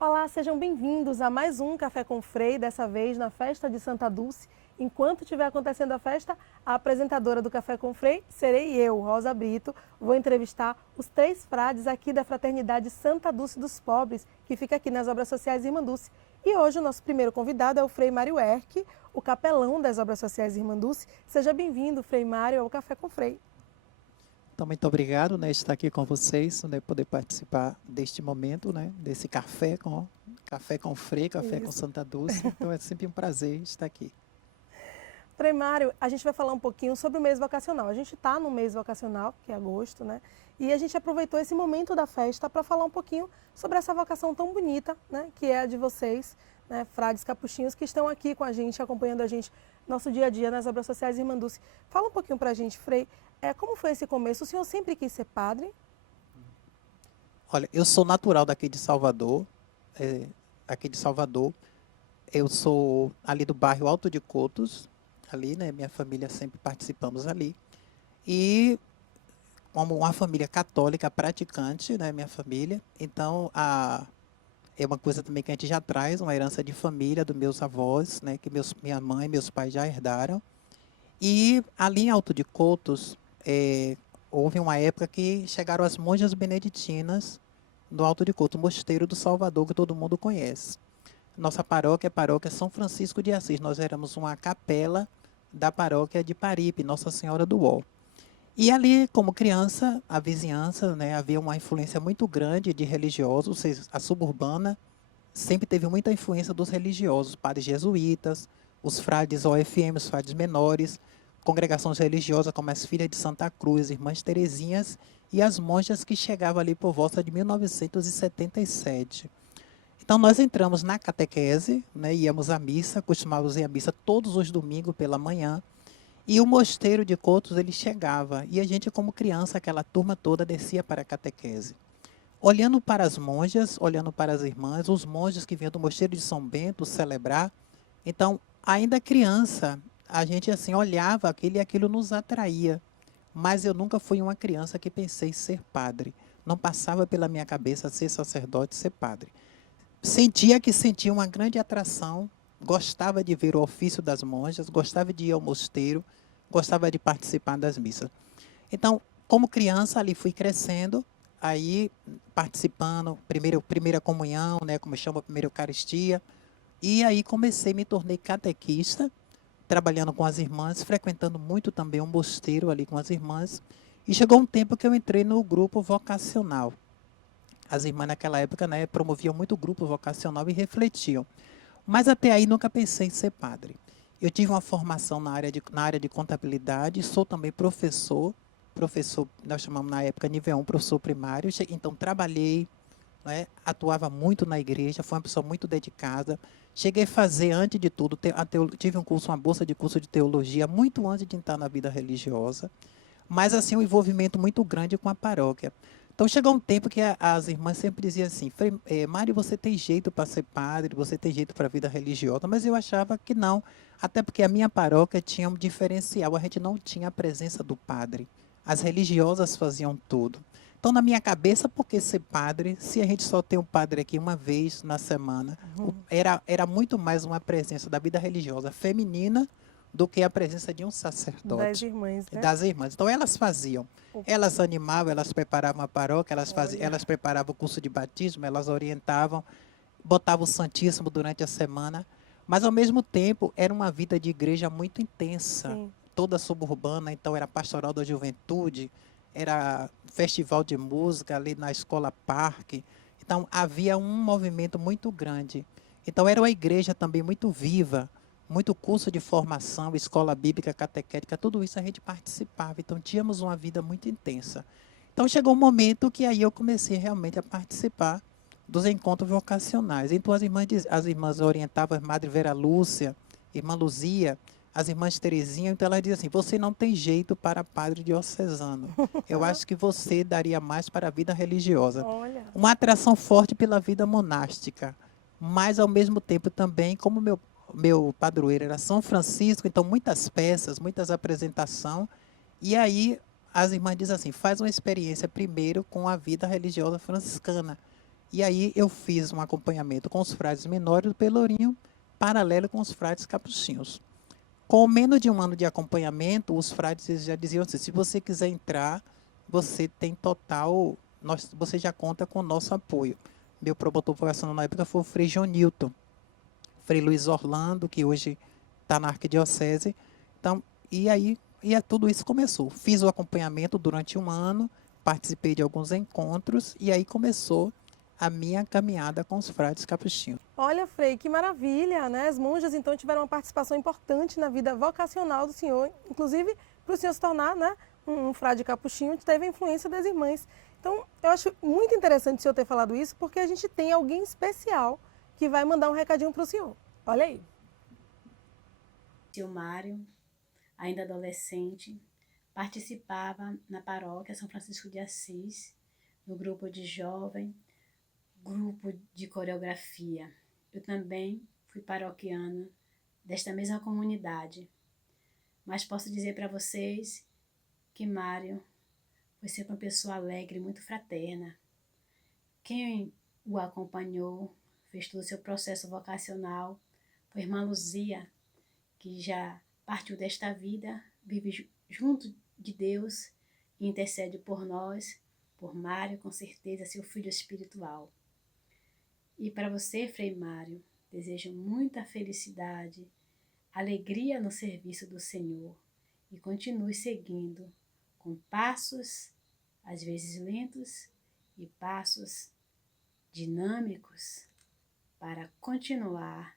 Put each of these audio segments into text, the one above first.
Olá, sejam bem-vindos a mais um Café com Frei, dessa vez na festa de Santa Dulce. Enquanto estiver acontecendo a festa, a apresentadora do Café com Frei serei eu, Rosa Brito. Vou entrevistar os 3 frades aqui da Fraternidade Santa Dulce dos Pobres, que fica aqui nas Obras Sociais Irmã Dulce. E hoje o nosso primeiro convidado é o Frei Mário Erck, o capelão das Obras Sociais Irmã Dulce. Seja bem-vindo, Frei Mário, ao Café com Frei. Então, muito obrigado, né, estar aqui com vocês, né, poder participar deste momento, né, desse café com Frei, café com Isso. Santa Dulce. Então, é sempre um prazer estar aqui. Frei Mário, a gente vai falar um pouquinho sobre o mês vocacional. A gente está no mês vocacional, que é agosto, né? E a gente aproveitou esse momento da festa para falar um pouquinho sobre essa vocação tão bonita, né? Que é a de vocês, né? Frades capuchinhos, que estão aqui com a gente, acompanhando a gente nosso dia a dia nas Obras Sociais Irmã Dulce. Fala um pouquinho para a gente, Frei, como foi esse começo? O senhor sempre quis ser padre? Olha, eu sou natural daqui de Salvador, aqui de Salvador. Eu sou ali do bairro Alto de Cotos, ali, né, minha família sempre participamos ali. E como uma família católica praticante, né, minha família, então é uma coisa também que a gente já traz, uma herança de família dos meus avós, né, que minha mãe e meus pais já herdaram. E ali em Alto de Cotos, houve uma época que chegaram as monjas beneditinas do Alto de Cotos, o mosteiro do Salvador, que todo mundo conhece. Nossa paróquia é a paróquia São Francisco de Assis. Nós éramos uma capela da paróquia de Paripe, Nossa Senhora do Ó. E ali, como criança, a vizinhança, né, havia uma influência muito grande de religiosos, ou seja, a suburbana sempre teve muita influência dos religiosos, padres jesuítas, os frades OFM, os frades menores, congregações religiosas como as Filhas de Santa Cruz, Irmãs Terezinhas e as monjas que chegavam ali por volta de 1977. Então nós entramos na catequese, né, íamos à missa, costumávamos ir à missa todos os domingos pela manhã, e o mosteiro de Cotos ele chegava, e a gente como criança, aquela turma toda descia para a catequese. Olhando para as monjas, olhando para as irmãs, os monges que vinham do mosteiro de São Bento celebrar. Então, ainda criança, a gente assim olhava aquilo e aquilo nos atraía. Mas eu nunca fui uma criança que pensei em ser padre. Não passava pela minha cabeça ser sacerdote, ser padre. Sentia uma grande atração, gostava de ver o ofício das monjas, gostava de ir ao mosteiro, gostava de participar das missas. Então, como criança, ali fui crescendo, aí participando, primeira comunhão, né, como chama, primeira Eucaristia, e aí me tornei catequista, trabalhando com as irmãs, frequentando muito também um mosteiro ali com as irmãs, e chegou um tempo que eu entrei no grupo vocacional. As irmãs naquela época, né, promoviam muito o grupo vocacional e refletiam. Mas até aí nunca pensei em ser padre. Eu tive uma formação na área de contabilidade, sou também professor, nós chamamos na época nível 1, professor primário, então trabalhei, né, atuava muito na igreja, fui uma pessoa muito dedicada. Cheguei a fazer, antes de tudo, tive um curso, uma bolsa de curso de teologia, muito antes de entrar na vida religiosa, mas assim um envolvimento muito grande com a paróquia. Então chegou um tempo que as irmãs sempre diziam assim, Mário, você tem jeito para ser padre, você tem jeito para a vida religiosa, mas eu achava que não, até porque a minha paróquia tinha um diferencial, a gente não tinha a presença do padre. As religiosas faziam tudo. Então, na minha cabeça, por que ser padre, se a gente só tem um padre aqui uma vez na semana? Era muito mais uma presença da vida religiosa feminina do que a presença de um Das sacerdote, irmãs, né? das irmãs. Então, elas faziam. Elas animavam, elas preparavam a paróquia, Olha. elas preparavam o curso de batismo, elas orientavam, botavam o Santíssimo durante a semana. Mas, ao mesmo tempo, era uma vida de igreja muito intensa, Sim. toda suburbana. Então, era pastoral da juventude, era festival de música ali na Escola Parque. Então, havia um movimento muito grande. Então, era uma igreja também muito viva, muito curso de formação, escola bíblica, catequética, tudo isso a gente participava. Então, tínhamos uma vida muito intensa. Então, chegou um momento que aí eu comecei realmente a participar dos encontros vocacionais. Então, as irmãs orientavam a Madre Vera Lúcia, Irmã Luzia, as irmãs Terezinha, então elas diziam assim, você não tem jeito para padre diocesano. Eu acho que você daria mais para a vida religiosa. Olha. Uma atração forte pela vida monástica, mas ao mesmo tempo também, como meu padroeiro era São Francisco, então muitas peças, muitas apresentações, e aí as irmãs dizem assim, faz uma experiência primeiro com a vida religiosa franciscana. E aí eu fiz um acompanhamento com os frades menores do Pelourinho, paralelo com os frades capuchinhos. Com menos de um ano de acompanhamento, os frades eles já diziam assim, se você quiser entrar, você tem total, você já conta com o nosso apoio. Meu promotor vocacional na época foi o Frei João Newton, Frei Luiz Orlando, que hoje está na Arquidiocese. Então, tudo isso começou. Fiz o acompanhamento durante um ano, participei de alguns encontros, e aí começou a minha caminhada com os frades capuchinhos. Olha, Frei, que maravilha, né? As monjas, então, tiveram uma participação importante na vida vocacional do senhor, inclusive para o senhor se tornar, né, um frade capuchinho, teve a influência das irmãs. Então, eu acho muito interessante o senhor ter falado isso, porque a gente tem alguém especial que vai mandar um recadinho para o senhor. Olha aí. O Mário, ainda adolescente, participava na paróquia São Francisco de Assis, no grupo de jovem, grupo de coreografia. Eu também fui paroquiana desta mesma comunidade, mas posso dizer para vocês que Mário foi sempre uma pessoa alegre, muito fraterna. Quem o acompanhou, fez todo o seu processo vocacional, foi a irmã Luzia, que já partiu desta vida, vive junto de Deus e intercede por nós, por Mário, com certeza, seu filho espiritual. E para você, Frei Mário, desejo muita felicidade, alegria no serviço do Senhor e continue seguindo com passos, às vezes lentos, e passos dinâmicos para continuar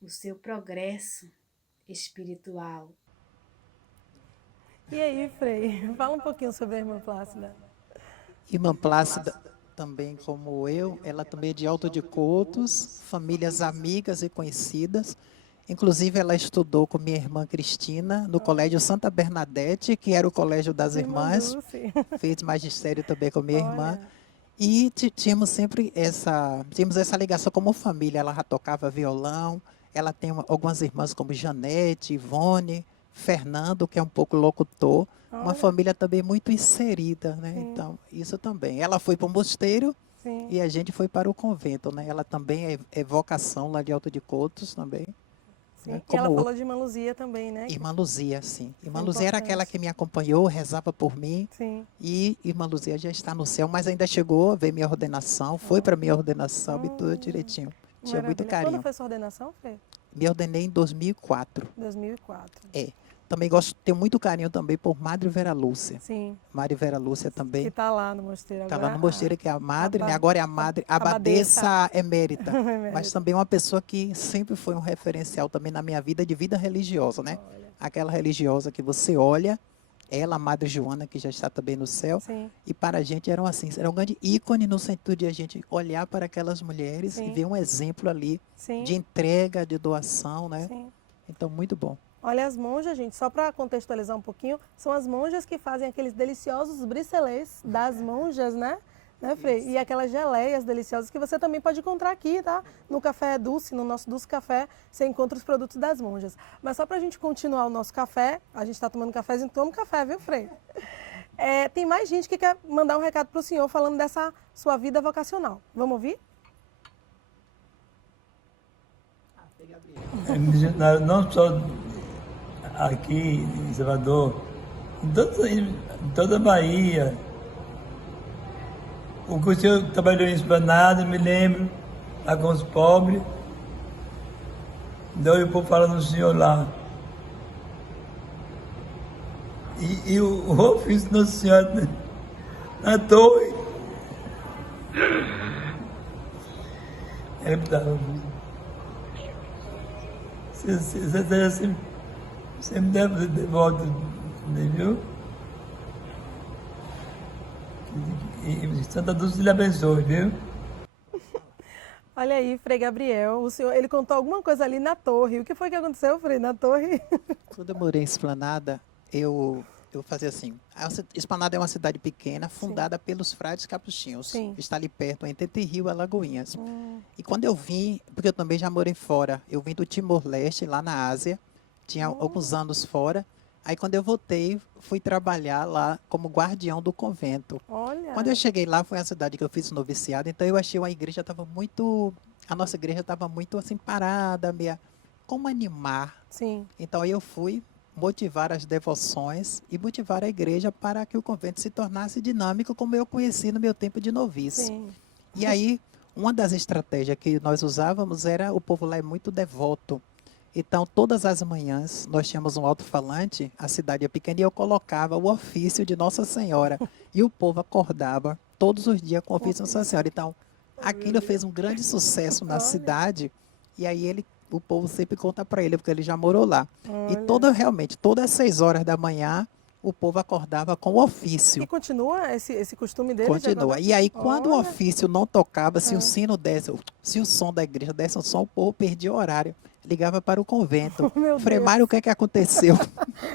o seu progresso espiritual. E aí, Frei, fala um pouquinho sobre a irmã Plácida. Irmã Plácida, também como eu, ela também é de Alto de Coutos, famílias amigas e conhecidas. Inclusive, ela estudou com minha irmã Cristina no Colégio Santa Bernadette, que era o colégio das irmãs. Fez magistério também com minha irmã. E tínhamos sempre essa ligação como família. Ela já tocava violão. Ela tem algumas irmãs como Janete, Ivone, Fernando, que é um pouco locutor. Uma família também muito inserida, né? Sim. Então, isso também. Ela foi para o mosteiro. Sim. E a gente foi para o convento, né? Ela também é vocação lá de Alto de Coutos também. Sim. Né? E ela falou de Irmã Luzia também, né? Irmã Luzia, sim. Irmã Foi Luzia era importante. aquela que me acompanhou, rezava por mim. Sim. E Irmã Luzia já está no céu, mas ainda chegou, veio minha ordenação, foi para minha ordenação e tudo direitinho. Tinha muito Maravilha. carinho. Quando foi sua ordenação, Frei? Me ordenei em 2004. 2004. É. Também tenho muito carinho também por Madre Vera Lúcia. Sim. Madre Vera Lúcia Que também. está lá no mosteiro agora. Está lá no mosteiro, que é a madre, né? Agora é a madre, abadesa emérita. Mas também uma pessoa que sempre foi um referencial também na minha vida, de vida religiosa, né? Olha. Aquela religiosa que você olha, ela, a Madre Joana, que já está também no céu. Sim. E para a gente era um grande ícone no sentido de a gente olhar para aquelas mulheres Sim. e ver um exemplo ali Sim. de entrega, de doação, né? Sim. Então, muito bom. Olha, as monjas, gente, só para contextualizar um pouquinho, são as monjas que fazem aqueles deliciosos bricelês das monjas, né? Frei? E aquelas geleias deliciosas que você também pode encontrar aqui, tá? No Café Dulce, no nosso Dulce Café, você encontra os produtos das monjas. Mas só para a gente continuar o nosso café, a gente está tomando cafezinho, toma café, viu, Frei? Tem mais gente que quer mandar um recado para o senhor falando dessa sua vida vocacional. Vamos ouvir? Não só aqui em Salvador, em toda a Bahia. O que o senhor trabalhou em Esplanada, me lembro, lá com os pobres. Então eu vou falar no senhor lá. E o ofício da senhora na torre. Ele me dava. Você me deve de volta, viu? E Santa Dulce lhe abençoe, viu? Olha aí, Frei Gabriel, o senhor, ele contou alguma coisa ali na torre. O que foi que aconteceu, Frei, na torre? Quando eu morei em Esplanada, eu fazia assim. Esplanada é uma cidade pequena, fundada pelos frades capuchinhos. Sim. Está ali perto, entre Rio e Alagoinhas. E quando eu vim, porque eu também já morei fora, eu vim do Timor-Leste, lá na Ásia, tinha alguns anos fora, Aí quando eu voltei, fui trabalhar lá como guardião do convento. Olha. Quando eu cheguei lá, foi a cidade que eu fiz o noviciado, então eu achei a nossa igreja estava muito assim parada, meia, como animar. Sim, Então aí eu fui motivar as devoções e motivar a igreja para que o convento se tornasse dinâmico como eu conheci no meu tempo de noviço. sim. E aí, uma das estratégias que nós usávamos era, o povo lá é muito devoto. Então, todas as manhãs, nós tínhamos um alto-falante, a cidade é pequena, e eu colocava o ofício de Nossa Senhora. E o povo acordava todos os dias com o ofício de Nossa Senhora. Então, aquilo fez um grande sucesso na Olha. cidade. E aí, o povo sempre conta para ele, porque ele já morou lá. E Olha. realmente, todas as 6 horas da manhã, o povo acordava com o ofício. E continua esse costume dele? de Continua. acordar? E aí, quando o Olha. ofício não tocava, se Ah. o sino desse, se o som da igreja desse um som, o povo perdia o horário. Ligava para o convento. Meu Frei Deus. Mário, o que é que aconteceu?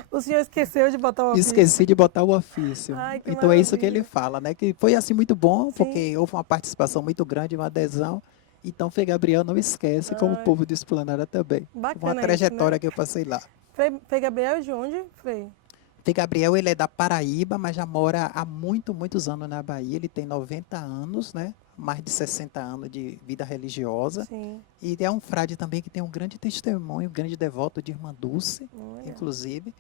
O senhor esqueceu de botar o ofício. Esqueci de botar o ofício. Ai, que Então é isso que maravilha. ele fala, né? Que foi assim muito bom, Sim. porque houve uma participação muito grande, uma adesão. Então, Frei Gabriel não esquece, como o Ai. povo de Esplanada também. Bacana Uma isso, trajetória né? que eu passei lá. Frei Gabriel é de onde, Frei? Frei Gabriel, ele é da Paraíba, mas já mora há muitos anos na Bahia. Ele tem 90 anos, né? Mais de 60 anos de vida religiosa. Sim. E é um frade também que tem um grande testemunho, um grande devoto de Irmã Dulce, Olha. inclusive.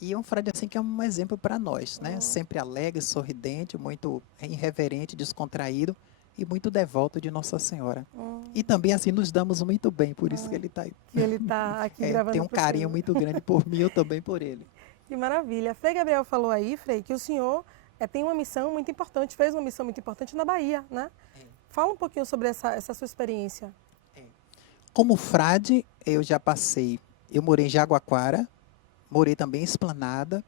E é um frade assim que é um exemplo para nós, né? Sempre alegre, sorridente, muito irreverente, descontraído e muito devoto de Nossa Senhora. E também assim nos damos muito bem, por isso que ele está aí. Que ele está aqui gravando Tem um pro carinho senhor. muito grande por mim, eu também por ele. Que maravilha. Frei Gabriel falou aí, Frei, que o senhor tem uma missão muito importante, fez uma missão muito importante na Bahia, né? Fala um pouquinho sobre essa sua experiência. Como frade, eu morei em Jaguaquara, morei também em Esplanada,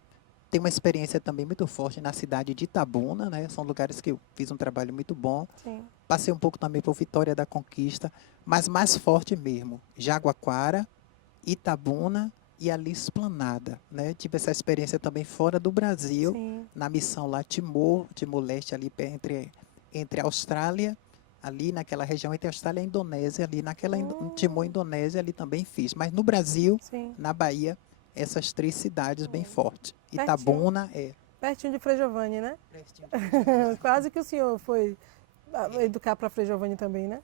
tenho uma experiência também muito forte na cidade de Itabuna, né? São lugares que eu fiz um trabalho muito bom. Sim. Passei um pouco também por Vitória da Conquista, mas mais forte mesmo, Jaguaquara, Itabuna e ali Esplanada, né? Tive essa experiência também fora do Brasil, Sim. na missão lá Timor-Leste, ali entre a Austrália, ali naquela região entre a Austrália e a Indonésia, ali naquela Timor, Indonésia, ali também fiz. Mas no Brasil, Sim. na Bahia, essas 3 cidades bem fortes. Pertinho. Itabuna Pertinho de Frei Giovanni, né? Quase que o senhor foi educar para Frei Giovanni também, né?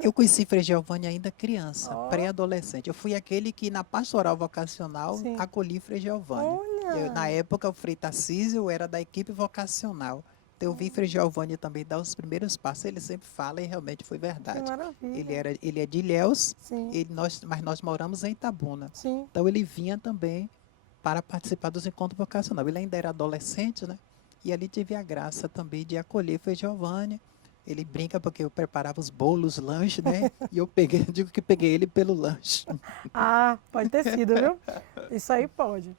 Eu conheci Frei Giovanni ainda criança, Ó. pré-adolescente. Eu fui aquele que na pastoral vocacional Sim. acolhi Frei Giovanni. Olha! Na época, o Frei Tarcísio era da equipe vocacional. Então, eu vi Frei Giovanni também dar os primeiros passos. Ele sempre fala e realmente foi Que verdade. maravilha. Ele é de Ilhéus, Sim. mas nós moramos em Itabuna. Sim. Então, ele vinha também para participar dos encontros vocacionais. Ele ainda era adolescente, né? E ali tive a graça também de acolher Frei Giovanni. Ele brinca porque eu preparava os bolos, lanche, né? E eu digo que peguei ele pelo lanche. Ah, pode ter sido, viu? Isso aí pode.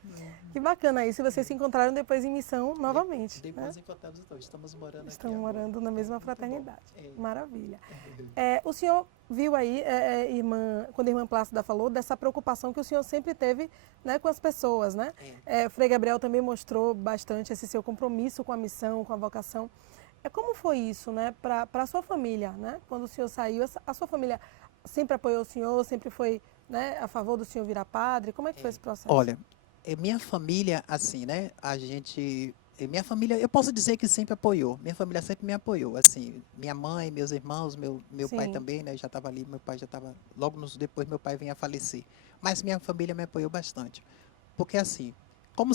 Que bacana aí, se vocês se encontraram depois em missão novamente. Né? Depois encontramos os dois. Estamos morando Estão aqui agora. morando na mesma fraternidade. É. Maravilha. O senhor viu aí, quando a irmã Plácida falou, dessa preocupação que o senhor sempre teve, né, com as pessoas, né? Frei Gabriel também mostrou bastante esse seu compromisso com a missão, com a vocação. Como foi isso, né, para a sua família, né? Quando o senhor saiu, a sua família sempre apoiou o senhor, sempre foi, né, a favor do senhor virar padre? Como é que foi esse processo? Olha, minha família, assim, né? Minha família, eu posso dizer que sempre apoiou. Minha família sempre me apoiou, assim. Minha mãe, meus irmãos, meu pai Sim. também, né? Já estava ali, meu pai já estava, depois meu pai vinha a falecer. Mas minha família me apoiou bastante. Porque assim, como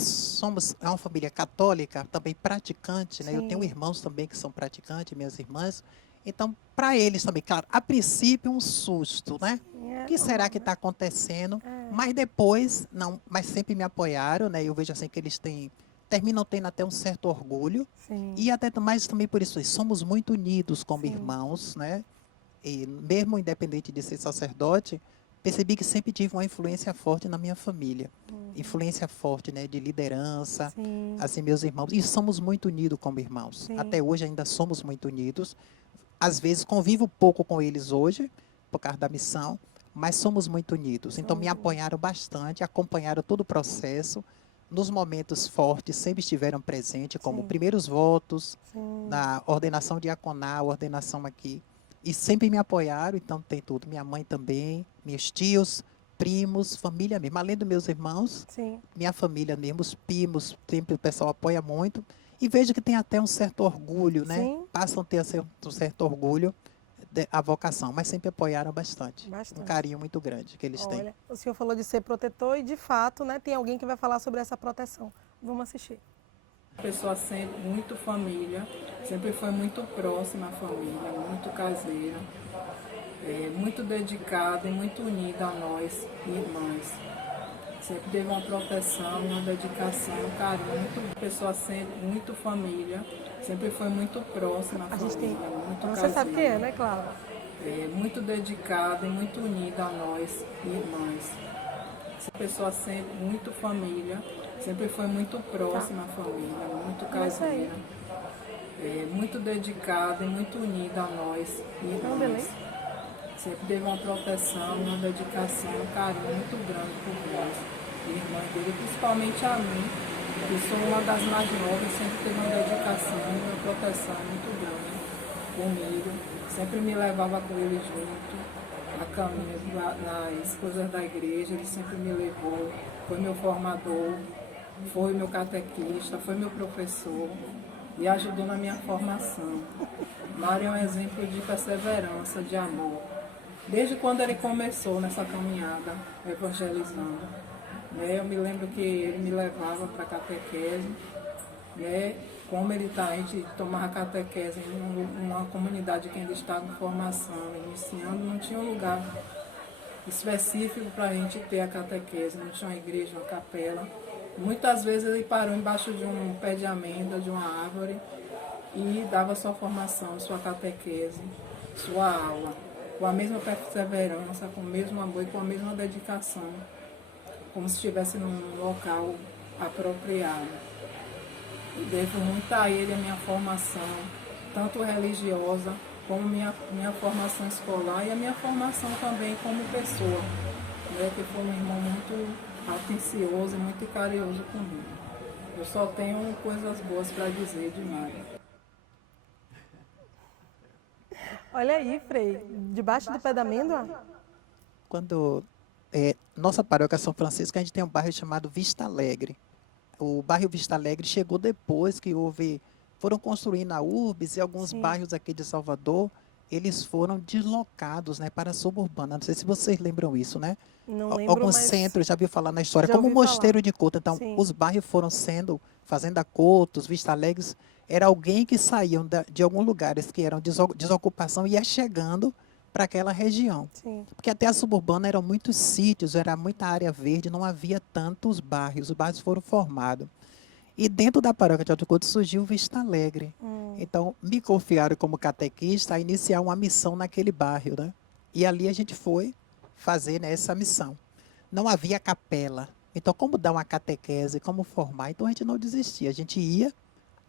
é uma família católica, também praticante, né? Eu tenho Sim. irmãos também que são praticantes, minhas irmãs. Então, para eles também, claro, a princípio um susto, né? O que será que está acontecendo? Mas depois, não, mas sempre me apoiaram, né? Eu vejo assim que eles terminam tendo até um certo orgulho. Sim. E até mais também por isso, somos muito unidos como Sim. irmãos, né? E mesmo independente de ser sacerdote, percebi que sempre tive uma influência forte na minha família. Influência forte, né? De liderança, Sim. assim, meus irmãos. E somos muito unidos como irmãos. Sim. Até hoje ainda somos muito unidos. Às vezes convivo pouco com eles hoje, por causa da missão, mas somos muito unidos. Então me apoiaram bastante, acompanharam todo o processo. Nos momentos fortes sempre estiveram presentes, como Sim. primeiros votos, Sim. na ordenação diaconal, ordenação aqui. E sempre me apoiaram, então tem tudo. Minha mãe também, meus tios, primos, família mesmo. Além dos meus irmãos, Sim. minha família mesmo, os primos, sempre o pessoal apoia muito. E vejo que tem até um certo orgulho, né? Sim. Passam a ter um certo orgulho a vocação, mas sempre apoiaram bastante. Bastante. Um carinho muito grande que eles têm. Olha, o senhor falou de ser protetor e, de fato, né, tem alguém que vai falar sobre essa proteção. Vamos assistir. Pessoa sempre muito família, sempre foi muito próxima à família, muito caseira, muito dedicada e muito unida a nós, irmãs. Sempre teve uma proteção, uma dedicação, um carinho, pessoa sempre muito família, sempre foi muito próxima à A gente tem. família, muito Você caseira. sabe quem é, né, Clara? Muito dedicada e muito unida a nós, irmãs. Essa pessoa sempre muito família, sempre foi muito próxima à família, muito caseira. Muito dedicada e muito unida a nós, Então, irmãs. beleza. Sempre teve uma proteção, uma dedicação, um carinho muito grande por nós, irmãs dele, principalmente a mim, que sou uma das mais novas, sempre teve uma dedicação e uma proteção muito grande comigo. Sempre me levava com ele junto, a caminho nas coisas da igreja, ele sempre me levou, foi meu formador, foi meu catequista, foi meu professor e ajudou na minha formação. Mário é um exemplo de perseverança, de amor. Desde quando ele começou nessa caminhada, evangelizando, né, eu me lembro que ele me levava para a catequese, né, como ele está, a gente tomava catequese em uma comunidade que ainda estava em formação, iniciando, não tinha um lugar específico para a gente ter a catequese, não tinha uma igreja, uma capela. Muitas vezes ele parou embaixo de um pé de amêndoa, de uma árvore, e dava sua formação, sua catequese, sua aula, com a mesma perseverança, com o mesmo amor e com a mesma dedicação, como se estivesse num local apropriado. Eu devo muito a ele a minha formação, tanto religiosa, como minha formação escolar e a minha formação também como pessoa, né, que foi um irmão muito atencioso e muito carinhoso comigo. Eu só tenho coisas boas para dizer de Mário. Olha aí, Frei, debaixo do pé da amêndoa? Quando nossa paróquia São Francisco, a gente tem um bairro chamado Vista Alegre. O bairro Vista Alegre chegou depois que foram construindo a Urbs e alguns Sim. bairros aqui de Salvador, eles foram deslocados, né, para a suburbana. Não sei se vocês lembram isso, né? Não lembro, Alguns mas centros, já viu falar na história, já como o ouvi falar. Mosteiro de Couto. Então, Sim. os bairros foram sendo, Fazenda Coutos, Vista Alegre, era alguém que saíam de alguns lugares que eram desocupação e ia chegando para aquela região. Sim. Porque até a suburbana eram muitos sítios, era muita área verde, não havia tantos bairros, os bairros foram formados. E dentro da paróquia de Alto Couto surgiu Vista Alegre. Então, me confiaram como catequista a iniciar uma missão naquele bairro, né? E ali a gente foi fazer, né, essa missão. Não havia capela. Então, como dar uma catequese, como formar? Então, a gente não desistia. A gente ia,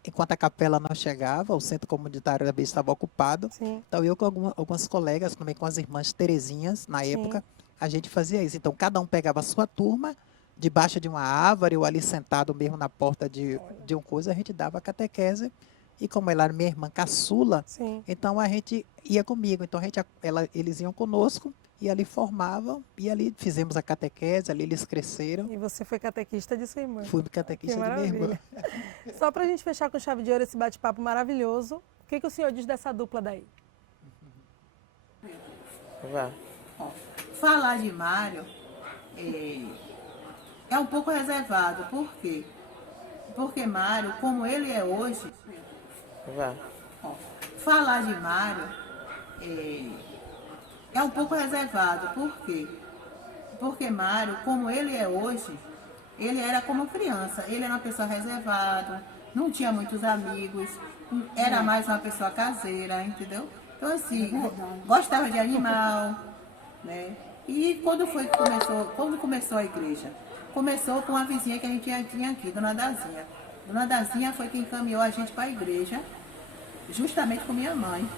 enquanto a capela não chegava, o centro comunitário também estava ocupado. Sim. Então, eu com algumas colegas, também com as irmãs Terezinhas, na época, a gente fazia isso. Então, cada um pegava a sua turma, debaixo de uma árvore ou ali sentado mesmo na porta de um coisa, a gente dava a catequese. E como ela era minha irmã caçula, Sim. então a gente ia comigo. Então eles iam conosco e ali formavam e ali fizemos a catequese, ali eles cresceram. E você foi catequista de sua irmã. Fui Que catequista de minha irmã. maravilha. Só para a gente fechar com chave de ouro esse bate-papo maravilhoso, o que o senhor diz dessa dupla daí? Falar de Mário é um pouco reservado. Por quê? Porque Mário, como ele é hoje, falar de Mário é um pouco reservado. Por quê? Porque Mário, como ele é hoje, ele era como criança. Ele era uma pessoa reservada, não tinha muitos amigos, era mais uma pessoa caseira, entendeu? Então, assim, gostava de animal, né? E quando começou a igreja? Começou com uma vizinha que a gente tinha aqui, Dona Dazinha. Dona Dazinha foi quem encaminhou a gente para a igreja, justamente com minha mãe.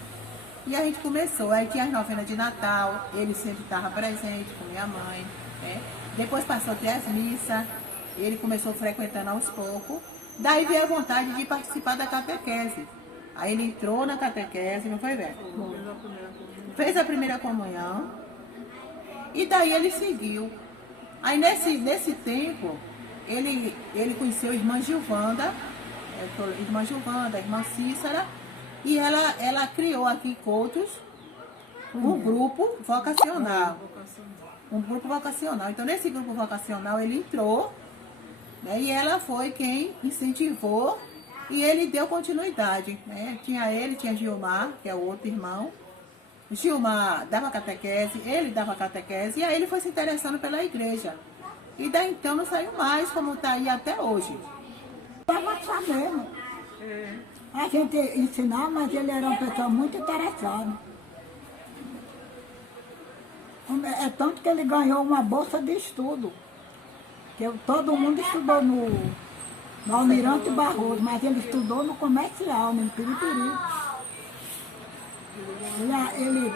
E a gente começou, aí tinha as novenas de Natal, ele sempre estava presente com minha mãe, né? Depois passou a ter as missas, ele começou frequentando aos poucos. Daí veio a vontade de participar da catequese. Aí ele entrou na catequese, não foi, velho? Fez a primeira comunhão. E daí ele seguiu. Aí nesse tempo, ele conheceu a irmã Gilvanda, a irmã Cícera, e ela criou aqui em Cotos um grupo vocacional. Um grupo vocacional. Então, nesse grupo vocacional, ele entrou, né, e ela foi quem incentivou e ele deu continuidade. Né? Tinha Gilmar, que é o outro irmão. Gilmar dava catequese, ele dava catequese, e aí ele foi se interessando pela igreja. E daí então não saiu mais, como está aí até hoje. Estava só mesmo. A gente ensinava, mas ele era uma pessoa muito interessada. É tanto que ele ganhou uma bolsa de estudo. Todo mundo estudou no Almirante Barroso, mas ele estudou no comercial, no Piripiri. Ele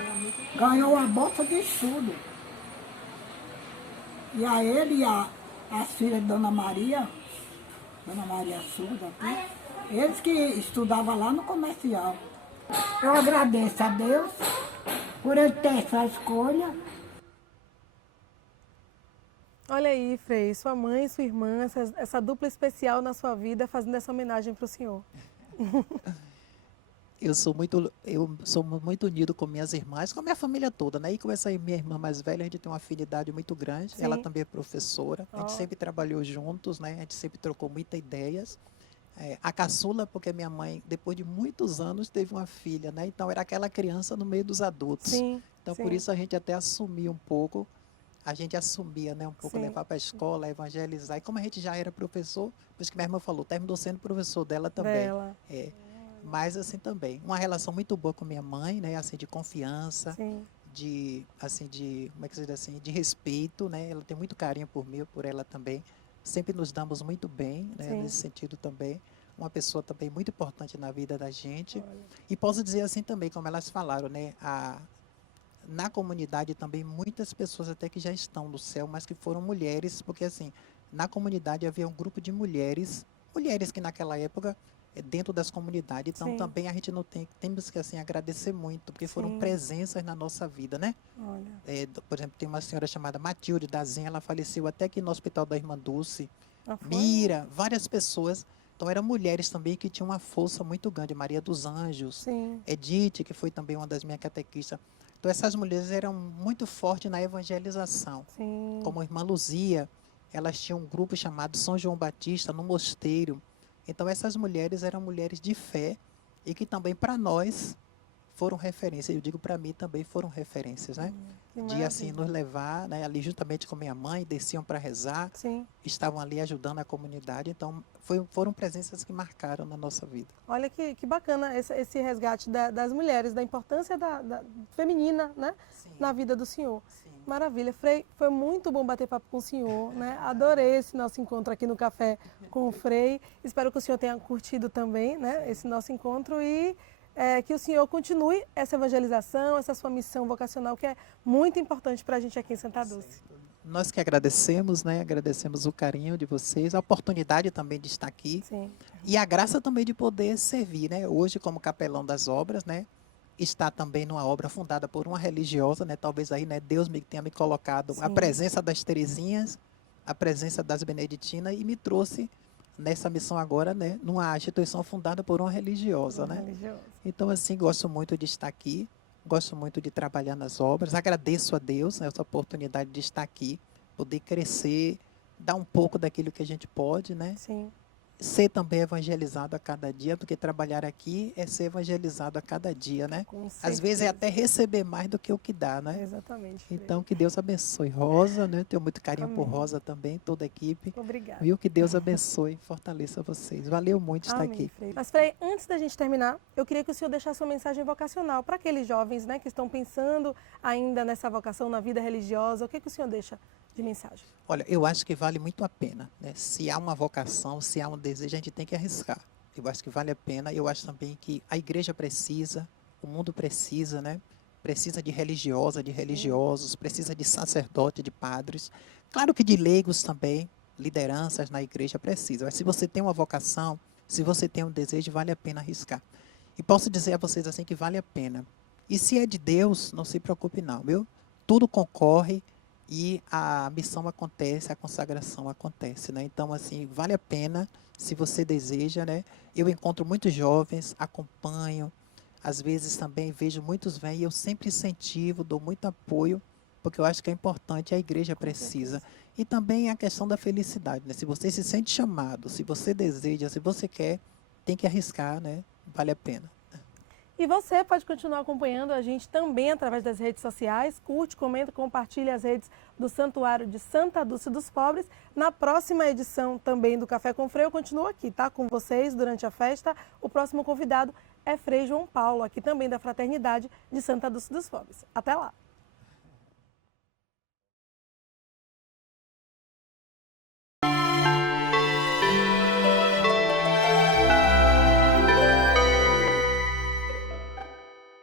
ganhou a bolsa de estudo. E a ele e a filha de Dona Maria Surda, aqui, eles que estudavam lá no comercial. Eu agradeço a Deus por ele ter essa escolha. Olha aí, Frei, sua mãe e sua irmã, essa dupla especial na sua vida, fazendo essa homenagem para o senhor. Eu sou muito unido com minhas irmãs, com a minha família toda, né? E com essa minha irmã mais velha, a gente tem uma afinidade muito grande. Sim. Ela também é professora. A gente Ó. sempre trabalhou juntos, né? A gente sempre trocou muitas ideias. A caçula, porque minha mãe, depois de muitos anos, teve uma filha, né? Então, era aquela criança no meio dos adultos. Sim, Então, sim. por isso, a gente até assumia um pouco. A gente assumia, né? Um pouco, Sim. levar para a escola, evangelizar. E como a gente já era professor, por isso que minha irmã falou, terminou sendo professor dela também. Dela. É. Mas assim também, uma relação muito boa com minha mãe, né? Assim, de confiança, Sim. como é que se diz assim, de respeito, né? Ela tem muito carinho por mim, por ela também. Sempre nos damos muito bem, né? Sim. Nesse sentido também. Uma pessoa também muito importante na vida da gente. E posso dizer assim também, como elas falaram, né? Na comunidade também, muitas pessoas até que já estão no céu, mas que foram mulheres, porque assim, na comunidade havia um grupo de mulheres que naquela época dentro das comunidades. Então, Sim. também a gente temos que assim, agradecer muito, porque foram Sim. presenças na nossa vida, né? Olha. Por exemplo, tem uma senhora chamada Matilde Dazinha, ela faleceu até aqui no Hospital da Irmã Dulce. Ah, foi? Mira, várias pessoas. Então, eram mulheres também que tinham uma força muito grande. Maria dos Anjos, Sim. Edith, que foi também uma das minhas catequistas. Então, essas mulheres eram muito fortes na evangelização. Sim. Como a irmã Luzia, elas tinham um grupo chamado São João Batista, no Mosteiro. Então, essas mulheres eram mulheres de fé e que também, para nós, foram referências. Eu digo, para mim, também foram referências, né? Que De, assim, maravilha. nos levar, né, ali juntamente com minha mãe, desciam para rezar, Sim. estavam ali ajudando a comunidade. Então, foram presenças que marcaram na nossa vida. Olha que bacana esse resgate das mulheres, da importância da feminina, né? Sim. Na vida do senhor. Sim. Maravilha. Frei, foi muito bom bater papo com o senhor, né? Adorei esse nosso encontro aqui no Café com o Frei. Espero que o senhor tenha curtido também, né? Esse nosso encontro e que o senhor continue essa evangelização, essa sua missão vocacional, que é muito importante para a gente aqui em Santa Dulce. Nós que agradecemos, né? Agradecemos o carinho de vocês, a oportunidade também de estar aqui. Sim. E a graça também de poder servir, né? Hoje, como capelão das obras, né? Está também numa obra fundada por uma religiosa, né? Talvez aí, né? Deus tenha me colocado a Sim. presença das Teresinhas, a presença das Beneditinas e me trouxe nessa missão agora, né? Numa instituição fundada por uma religiosa, né? Religiosa. Então, assim, gosto muito de estar aqui, gosto muito de trabalhar nas obras, agradeço a Deus, né, essa oportunidade de estar aqui, poder crescer, dar um pouco daquilo que a gente pode, né? Sim. Ser também evangelizado a cada dia, porque trabalhar aqui é ser evangelizado a cada dia, né? Com Às vezes é certeza. até receber mais do que o que dá, né? Exatamente. Frei. Então, que Deus abençoe Rosa, né? Tenho muito carinho por Amém. Rosa também, toda a equipe. Obrigada. Viu? Que Deus abençoe, fortaleça vocês. Valeu muito estar Amém, aqui. Frei. Mas, Frei, antes da gente terminar, eu queria que o senhor deixasse uma mensagem vocacional para aqueles jovens, né, que estão pensando ainda nessa vocação, na vida religiosa. O que o senhor deixa de mensagem? Olha, eu acho que vale muito a pena, né? Se há uma vocação, se há um desejo, a gente tem que arriscar. Eu acho que vale a pena. Eu acho também que a igreja precisa, o mundo precisa, né? Precisa de religiosa, de religiosos, precisa de sacerdote, de padres. Claro que de leigos também, lideranças na igreja precisam. Mas se você tem uma vocação, se você tem um desejo, vale a pena arriscar. E posso dizer a vocês assim que vale a pena. E se é de Deus, não se preocupe não, viu? Tudo concorre e a missão acontece, a consagração acontece, né? Então, assim, vale a pena, se você deseja, né? Eu encontro muitos jovens, acompanho, às vezes também vejo muitos vêm e eu sempre incentivo, dou muito apoio, porque eu acho que é importante, a igreja precisa. E também a questão da felicidade, né? Se você se sente chamado, se você deseja, se você quer, tem que arriscar, né? Vale a pena. E você pode continuar acompanhando a gente também através das redes sociais. Curte, comenta, compartilha as redes do Santuário de Santa Dulce dos Pobres. Na próxima edição também do Café com Frei, eu continuo aqui, tá? Com vocês durante a festa. O próximo convidado é Frei João Paulo, aqui também da Fraternidade de Santa Dulce dos Pobres. Até lá!